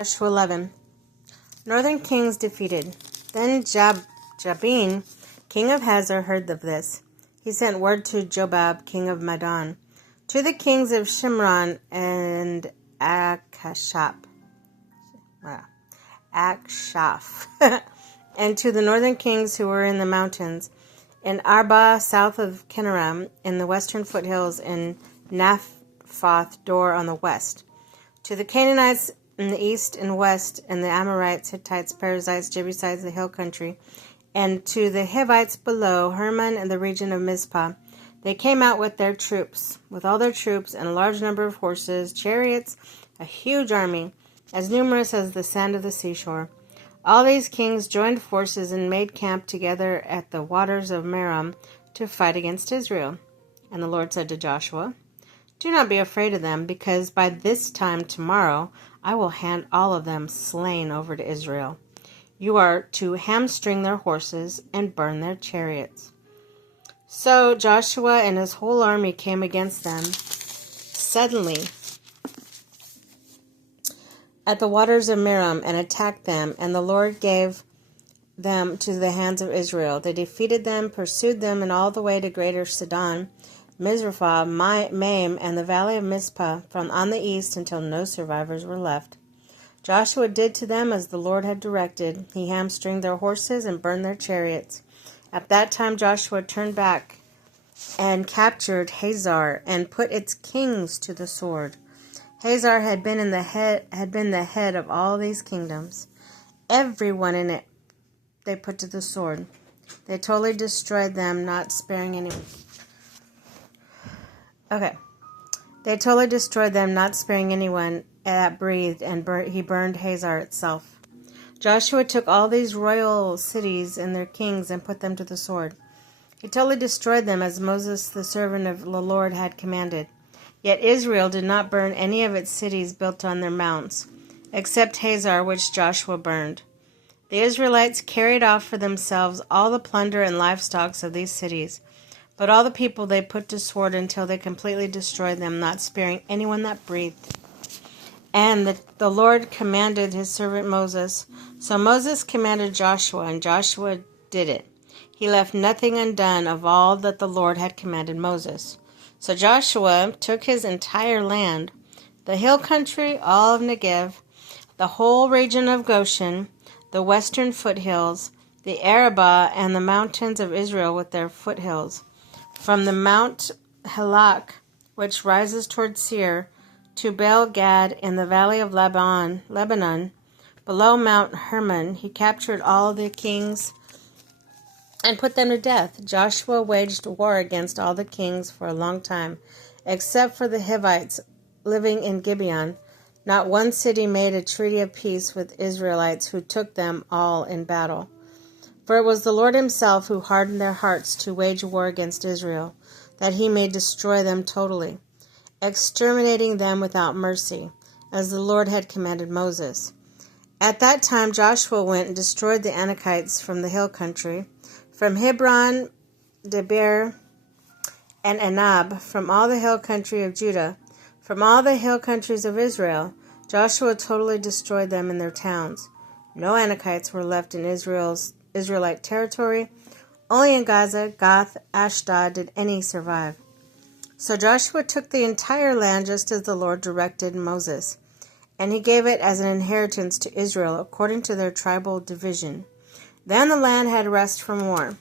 Joshua 11. Northern kings defeated. Then Jabin, king of Hazor, heard of this. He sent word to Jobab, king of Madon, to the kings of Shimron and Akshaph, and to the northern kings who were in the mountains, in Arba, south of Kinnaram, in the western foothills, in Naphoth Dor on the west, to the Canaanites in the east and west, and the Amorites, Hittites, Perizzites, Jebusites, the hill country, and to the Hivites below Hermon and the region of Mizpah. They came out with their troops, with all their troops, and a large number of horses, chariots, a huge army, as numerous as the sand of the seashore. All these kings joined forces and made camp together at the waters of Merom to fight against Israel. And the Lord said to Joshua, "Do not be afraid of them, because by this time tomorrow I will hand all of them slain over to Israel. You are to hamstring their horses and burn their chariots." So Joshua and his whole army came against them suddenly at the waters of Merom and attacked them, and the Lord gave them to the hands of Israel. They defeated them, pursued them, and all the way to Greater Sidon, Mizraphah, Maim, and the valley of Mizpah, from on the east until no survivors were left. Joshua did to them as the Lord had directed. He hamstringed their horses and burned their chariots. At that time Joshua turned back and captured Hazor and put its kings to the sword. Hazor had been the head of all these kingdoms. Everyone in it they put to the sword. They totally destroyed them, not sparing anyone. They totally destroyed them, not sparing anyone that breathed, and he burned Hazor itself. Joshua took all these royal cities and their kings and put them to the sword. He totally destroyed them as Moses, the servant of the Lord, had commanded. Yet Israel did not burn any of its cities built on their mounts, except Hazor, which Joshua burned. The Israelites carried off for themselves all the plunder and livestock of these cities, but all the people they put to sword until they completely destroyed them, not sparing anyone that breathed. And the Lord commanded his servant Moses. So Moses commanded Joshua, and Joshua did it. He left nothing undone of all that the Lord had commanded Moses. So Joshua took his entire land, the hill country, all of Negev, the whole region of Goshen, the western foothills, the Arabah, and the mountains of Israel with their foothills, from the Mount Halak, which rises toward Seir, to Baal Gad in the valley of Lebanon, below Mount Hermon. He captured all the kings and put them to death. Joshua waged war against all the kings for a long time, except for the Hivites living in Gibeon. Not one city made a treaty of peace with Israelites, who took them all in battle. For it was the Lord himself who hardened their hearts to wage war against Israel, that he may destroy them totally, exterminating them without mercy, as the Lord had commanded Moses. At that time Joshua went and destroyed the Anakites from the hill country, from Hebron, Debir, and Anab, from all the hill country of Judah, from all the hill countries of Israel. Joshua totally destroyed them in their towns. No Anakites were left in Israelite territory. Only in Gaza, Gath, Ashdod did any survive. So Joshua took the entire land just as the Lord directed Moses, and he gave it as an inheritance to Israel according to their tribal division. Then the land had rest from war.